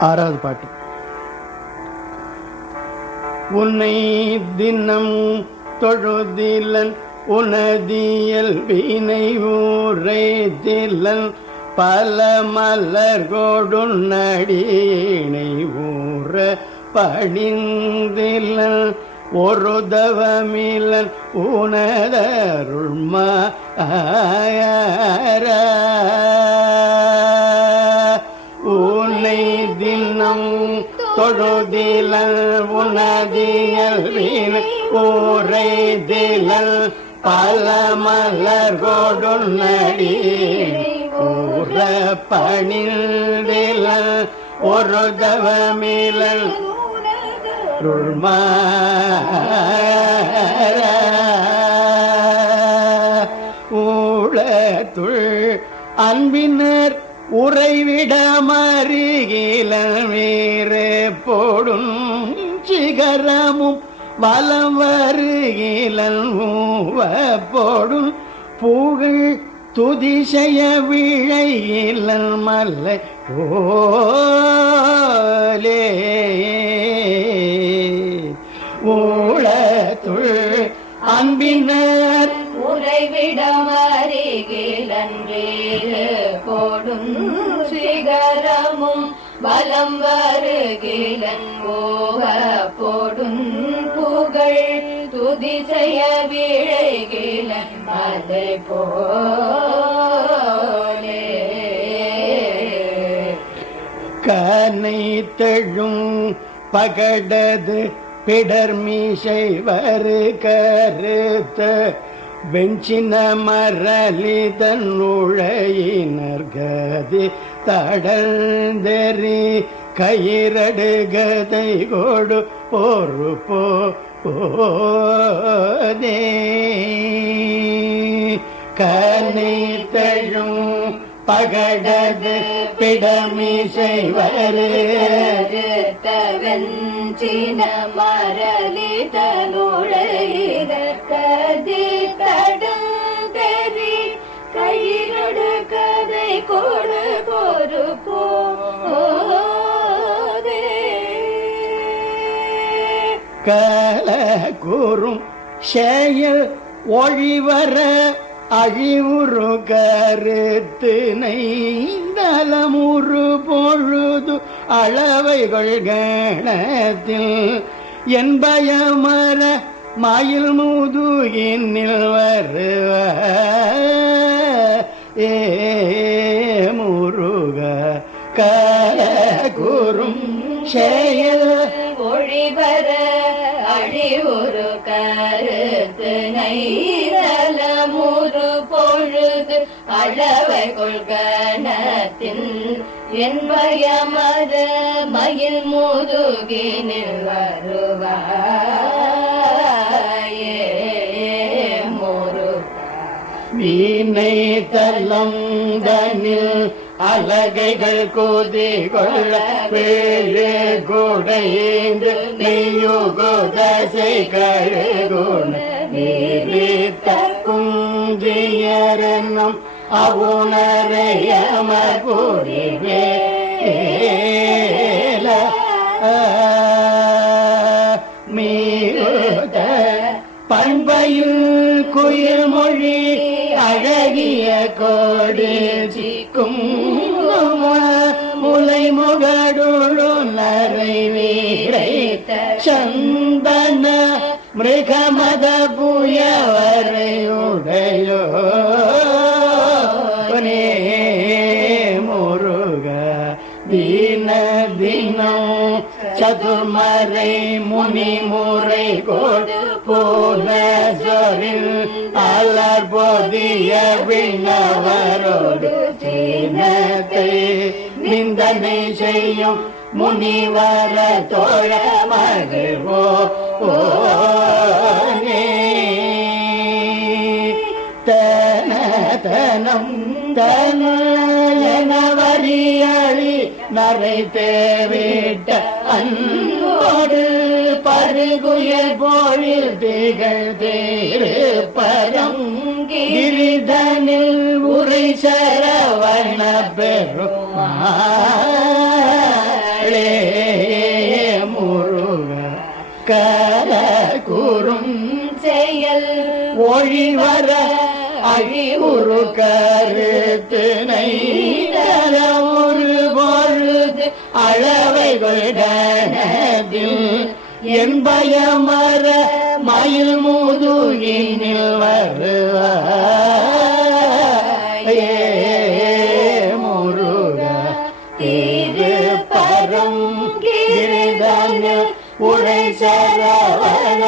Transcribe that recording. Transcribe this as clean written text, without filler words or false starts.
ஆறாவது பாட்டு. உன்னை தினம் தொழுதிலன் உனதியல் வினை ஊரை திலன் பல மலர் கொடுநடியினை ஊற பணிந்திலன் ஒரு தவமிலன் உனதருள்மா உன்னை தினம் தொழுதிலன் உனதியல் வினை ஊரை திலன் பல மலர் கொடுநடி ஊற பணிந்திலன் ஒரு தவமிலன் ஊழத்துள் அன்பினர் உறைவிட மருகில வேறு போடும் சிகரமும் வலம் வருகிலன் போடும் புகழ் துதிசய விழையிலன் மல்லை போலே ஊழத்துள் அன்பினர் உறைவிடம் அருகிலன் வேறு போடும் சிகரமும் பலம் வருகிலன் ஓவ போடும் புகழ் துதிசய விழைகிலன் மலை போலே கனை தழும் பகடது பிடர்மீசை வரு கருத்த வெஞ்சின மரளிதன் உழையினர் கதி தடந்தெறி கயிரடு கதை கொடு பொறு போதே கனை தழும் பகடது பிடமிசை வருத்தவெஞ்சின மரளிதனுழையிதற்கதி தடந்தெறி கயிரடு கதை கொடு பொறு போதே கல கூறும் செயல் ஒழிவர அழிவுறு கருத்து நைந்தலமுறு பொழுது அளவைகள் கணத்தில் என்பயமர மயில் முதுகினில் வருவ முருக கல கூறும் செயல் ஒழிவர அழிவுறு கருத்து நைதலமுறு பொழுது அளவை கொள்கணத்தின் என்பயமர மயில் முதுகினில் வருவாயே முருகா வீணை தலம் தனில் அலகைகள் கோதி கொள்ள பேழு குடைந்து நெய்யுகுதசை கழுகுண நீரித்த குஞ்சியரனும் அவுணரையமர் புரிவேல மீத பண்பையில் குயில் மொழி அழகிய கோடி சிக்கும் முலை முகடுழு நரை வீரைத்த சந்தன மிருகமத புயவரையுடையோ முருக தீன தினம் சதுர்மறை முனி முறை கொடு போன சொரில் அலர் போதிய விண்ணவரோடு சீனத்தை நிந்தனை செய்யும் முனிவர தோழ மகிழ்வோ தன தனம் தனவரியளி நரை தேவிட்ட அன்போடு பருகுயர் போழில் திகழ் தேரு பரம் கிரிதனில் உரை சரவண பெருமா முருக கர கூறும் செயல் ஒழிவர அழிவுறு கருத்தினை தர ஒரு பொழுது அளவை கொள்கனதில் என் பயமர மயில் முதுகினில் வருவாயே முருக திருப்பரம் கிரிதனில் உரை சரவண